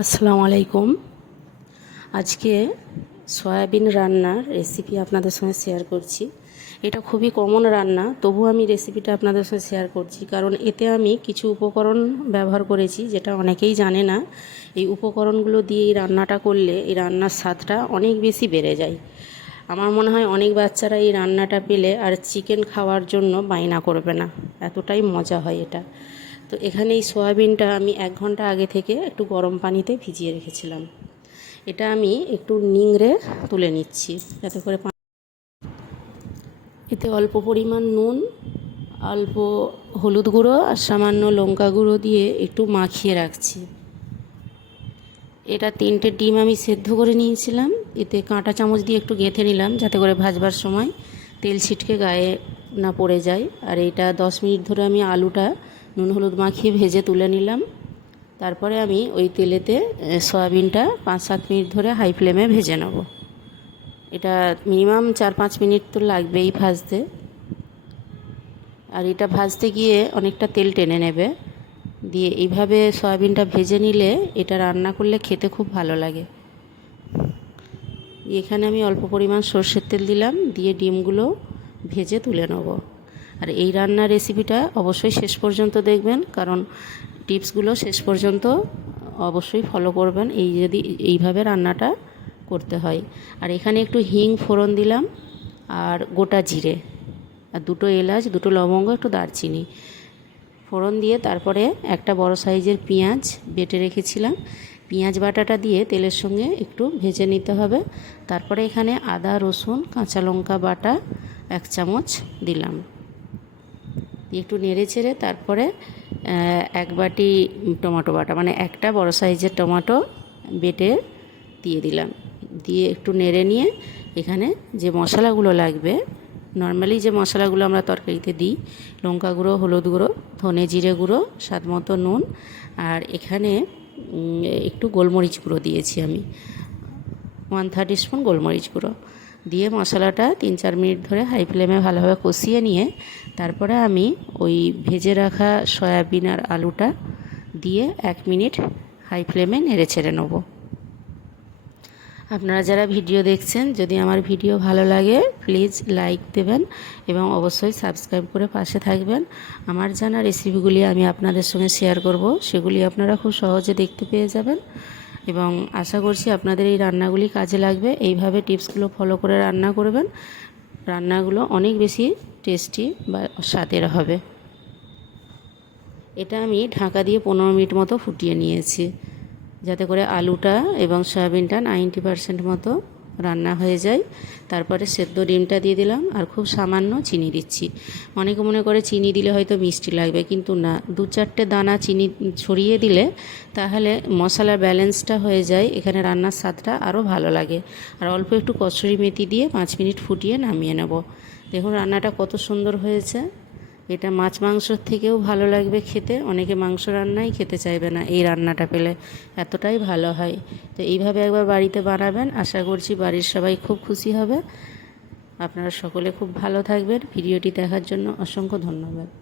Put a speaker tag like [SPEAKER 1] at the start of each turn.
[SPEAKER 1] আসসালামু আলাইকুম। আজকে সয়াবিন রান্নার রেসিপি আপনাদের সঙ্গে শেয়ার করছি। এটা খুবই কমন রান্না, তবু আমি রেসিপিটা আপনাদের সঙ্গে শেয়ার করছি। কারণ এতে আমি কিছু উপকরণ ব্যবহার করেছি, যেটা অনেকেই জানে না। এই উপকরণগুলো দিয়ে এই রান্নাটা করলে এই রান্নার স্বাদটা অনেক বেশি বেড়ে যায়। আমার মনে হয় অনেক বাচ্চারা এই রান্নাটা পেলে আর চিকেন খাওয়ার জন্য বায়না করবে না। এতটাই মজা হয় এটা। তো এখানে এই সয়াবিনটা আমি এক ঘণ্টা আগে থেকে একটু গরম পানিতে ভিজিয়ে রেখেছিলাম। এটা আমি একটু নিংড়ে তুলে নিচ্ছি, যাতে করে এতে অল্প পরিমাণ নুন, অল্প হলুদ গুঁড়ো আর সামান্য লঙ্কা গুঁড়ো দিয়ে একটু মাখিয়ে রাখছি। এটা তিনটে ডিম আমি সেদ্ধ করে নিয়েছিলাম। এতে কাঁটা চামচ দিয়ে একটু গেঁথে নিলাম, যাতে করে ভাজবার সময় তেল ছিটকে গায়ে না পড়ে যায়। আর এটা দশ মিনিট ধরে আমি আলুটা নুন হলুদ মাখিয়ে ভেজে তুলে নিলাম। তারপরে আমি ওই তেলেতে সয়াবিনটা পাঁচ সাত মিনিট ধরে হাই ফ্লেমে ভেজে নেব। এটা মিনিমাম চার পাঁচ মিনিট তো লাগবেই ভাজতে। আর এটা ভাজতে গিয়ে অনেকটা তেল টেনে নেবে। দিয়ে এইভাবে সয়াবিনটা ভেজে নিলে এটা রান্না করলে খেতে খুব ভালো লাগে। এখানে আমি অল্প পরিমাণ সর্ষের তেল দিলাম। দিয়ে ডিমগুলো ভেজে তুলে নেব। আর এই রান্নার রেসিপিটা অবশ্যই শেষ পর্যন্ত দেখবেন, কারণ টিপসগুলো শেষ পর্যন্ত অবশ্যই ফলো করবেন, এই যদি এইভাবে রান্নাটা করতে হয়। আর এখানে একটু হিং ফোড়ন দিলাম, আর গোটা জিরে, আর দুটো এলাচ, দুটো লবঙ্গ, একটু দারচিনি। ফোড়ন দিয়ে তারপরে একটা বড় সাইজের পেঁয়াজ বেটে রেখেছিলাম। পেঁয়াজ বাটাটা দিয়ে তেলের সঙ্গে একটু ভেজে নিতে হবে। তারপরে এখানে আদা, রসুন, কাঁচা লঙ্কা বাটা এক চামচ দিলাম। একটু নেড়ে চেড়ে তারপরে এক বাটি টমেটো বাটা মানে একটা বড় সাইজের টমেটো বেটে দিয়ে দিলাম। দিয়ে একটু নেড়ে নিয়ে এখানে যে মশলাগুলো লাগবে, নর্মালি যে মশলাগুলো আমরা তরকারিতে দিই, লঙ্কা গুঁড়ো, হলুদ গুঁড়ো, ধনে জিরে গুঁড়ো, স্বাদ মতো নুন, আর এখানে একটু গোলমরিচ গুঁড়ো দিয়েছি আমি। ওয়ান থার্টি স্পুন গোলমরিচ গুঁড়ো। দিয়ে মশলাটা তিন চার মিনিট ধরে হাই ফ্লেমে ভালোভাবে কষিয়ে নিয়ে তারপরে আমি ওই ভেজে রাখা সয়াবিন আর আলুটা দিয়ে এক মিনিট হাই ফ্লেমে নেড়ে ছেড়ে নেব। আপনারা যারা ভিডিও দেখছেন, যদি আমার ভিডিও ভালো লাগে, প্লিজ লাইক দেবেন এবং অবশ্যই সাবস্ক্রাইব করে পাশে থাকবেন। আমার জানা রেসিপিগুলি আমি আপনাদের সঙ্গে শেয়ার করব, সেগুলি আপনারা খুব সহজে দেখতে পেয়ে যাবেন। এবং আশা করছি আপনাদের এই রান্নাগুলি কাজে লাগবে। এইভাবে টিপসগুলো ফলো করে রান্না করবেন। রান্নাগুলো অনেক বেশি টেস্টি বা স্বাদের হবে। এটা আমি ঢাকা দিয়ে পনেরো মিনিট মতো ফুটিয়ে নিয়েছি। যাতে করে আলুটা এবং সয়াবিনটা নাইনটি পারসেন্ট মতো রান্না হয়ে যায়। তারপরে সেদ্ধ ডিমটা দিয়ে দিলাম আর খুব সামান্য চিনি দিচ্ছি। অনেকে মনে করে চিনি দিলে হয়তো মিষ্টি লাগবে কিন্তু না। দু চারটে দানা চিনি ছড়িয়ে দিলে তাহলে মশলার ব্যালেন্সটা হয়ে যায়। এখানে রান্নার স্বাদটা আরও ভালো লাগে। আর অল্প একটু কচুরি মেথি দিয়ে পাঁচ মিনিট ফুটিয়ে নামিয়ে নেব। দেখুন রান্নাটা কত সুন্দর হয়েছে। এটা মাছ মাংসর থেকেও ভালো লাগবে খেতে। অনেকে মাংস রান্নাই খেতে চাইবে না এই রান্নাটা পেলে। এতটাই ভালো হয়। তো এইভাবে একবার বাড়িতে বানাবেন। আশা করছি বাড়ির সবাই খুব খুশি হবে। আপনারা সকলে খুব ভালো থাকবেন। ভিডিওটি দেখার জন্য অসংখ্য ধন্যবাদ।